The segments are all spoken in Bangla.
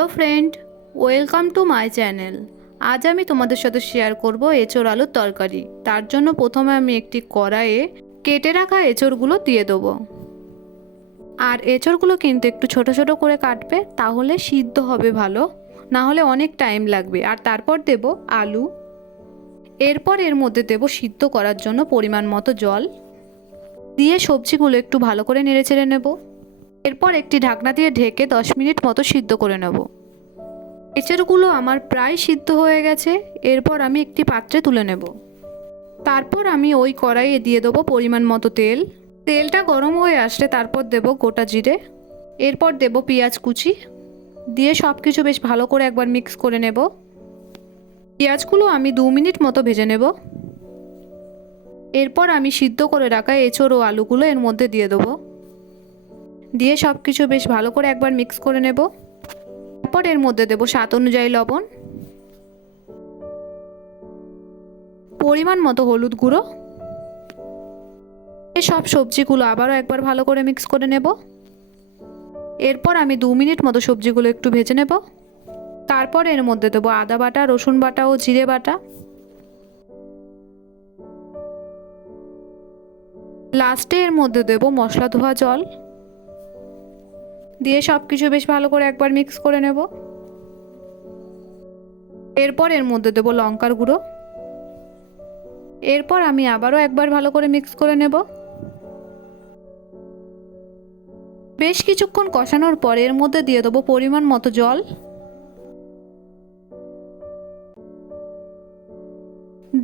Hello friend, welcome to my channel. আজ আমি তোমাদের সাথে শেয়ার করব এঁচোড় আলুর তরকারি। তার জন্য প্রথমে আমি একটি কড়াইয়ে কেটে রাখা এঁচোড়গুলো দিয়ে দেবো। আর এঁচোড়গুলো কিন্তু একটু ছোট ছোট করে কাটবে, তাহলে সিদ্ধ হবে ভালো, না হলে অনেক টাইম লাগবে। আর তারপর দেব আলু, এরপর এর মধ্যে দেব সিদ্ধ করার জন্য পরিমাণ মতো জল দিয়ে সবজিগুলো একটু ভালো করে নেড়েচেড়ে নেব। এরপর একটি ঢাকনা দিয়ে ঢেকে 10 মিনিট মতো সিদ্ধ করে নেব। এঁচোড়গুলো আমার প্রায় সিদ্ধ হয়ে গেছে। এরপর আমি একটি পাত্রে তুলে নেব। তারপর আমি ওই কড়াইয়ে দিয়ে দেবো পরিমাণ মতো তেল। তেলটা গরম হয়ে আসলে তারপর দেব গোটা জিরে, এরপর দেব পেঁয়াজ কুচি, দিয়ে সব কিছু বেশ ভালো করে একবার মিক্স করে নেব। পেঁয়াজগুলো আমি 2 মিনিট মতো ভেজে নেব। এরপর আমি সিদ্ধ করে রাখা এঁচোড় ও আলুগুলো এর মধ্যে দিয়ে দেবো, দিয়ে সব কিছু বেশ ভালো করে একবার মিক্স করে নেব। তারপর এর মধ্যে দেব স্বাদ অনুযায়ী লবণ, পরিমাণ মতো হলুদ গুঁড়ো। এই সব সবজিগুলো আবারও একবার ভালো করে মিক্স করে নেব। এরপর আমি 2 মিনিট মতো সবজিগুলো একটু ভেজে নেব। তারপর এর মধ্যে দেব আদা বাটা, রসুন বাটা ও জিরে বাটা। লাস্টে এর মধ্যে দেব মশলা ধোয়া জল, দিয়ে সব কিছু বেশ ভালো করে একবার মিক্স করে নেব। এরপর এর মধ্যে দেব লঙ্কার গুঁড়ো। এরপর আমি আবারও একবার ভালো করে মিক্স করে নেব। বেশ কিছুক্ষণ কষানোর পর এর মধ্যে দিয়ে দেবো পরিমাণ মতো জল,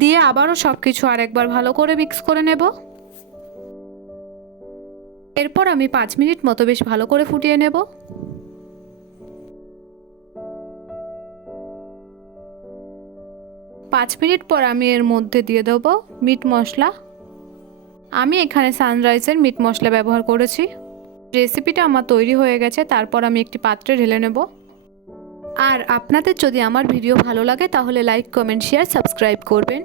দিয়ে আবারও সব কিছু আরেকবার ভালো করে মিক্স করে নেব। এরপর আমি 5 মিনিট মতো বেশ ভালো করে ফুটিয়ে নেব। পাঁচ মিনিট পর আমি এর মধ্যে দিয়ে দেবো মিট মশলা। আমি এখানে সানরাইজের মিট মশলা ব্যবহার করেছি। রেসিপিটা আমার তৈরি হয়ে গেছে। তারপর আমি একটি পাত্রে ঢেলে নেব। আর আপনাদের যদি আমার ভিডিও ভালো লাগে তাহলে লাইক, কমেন্ট, শেয়ার, সাবস্ক্রাইব করবেন।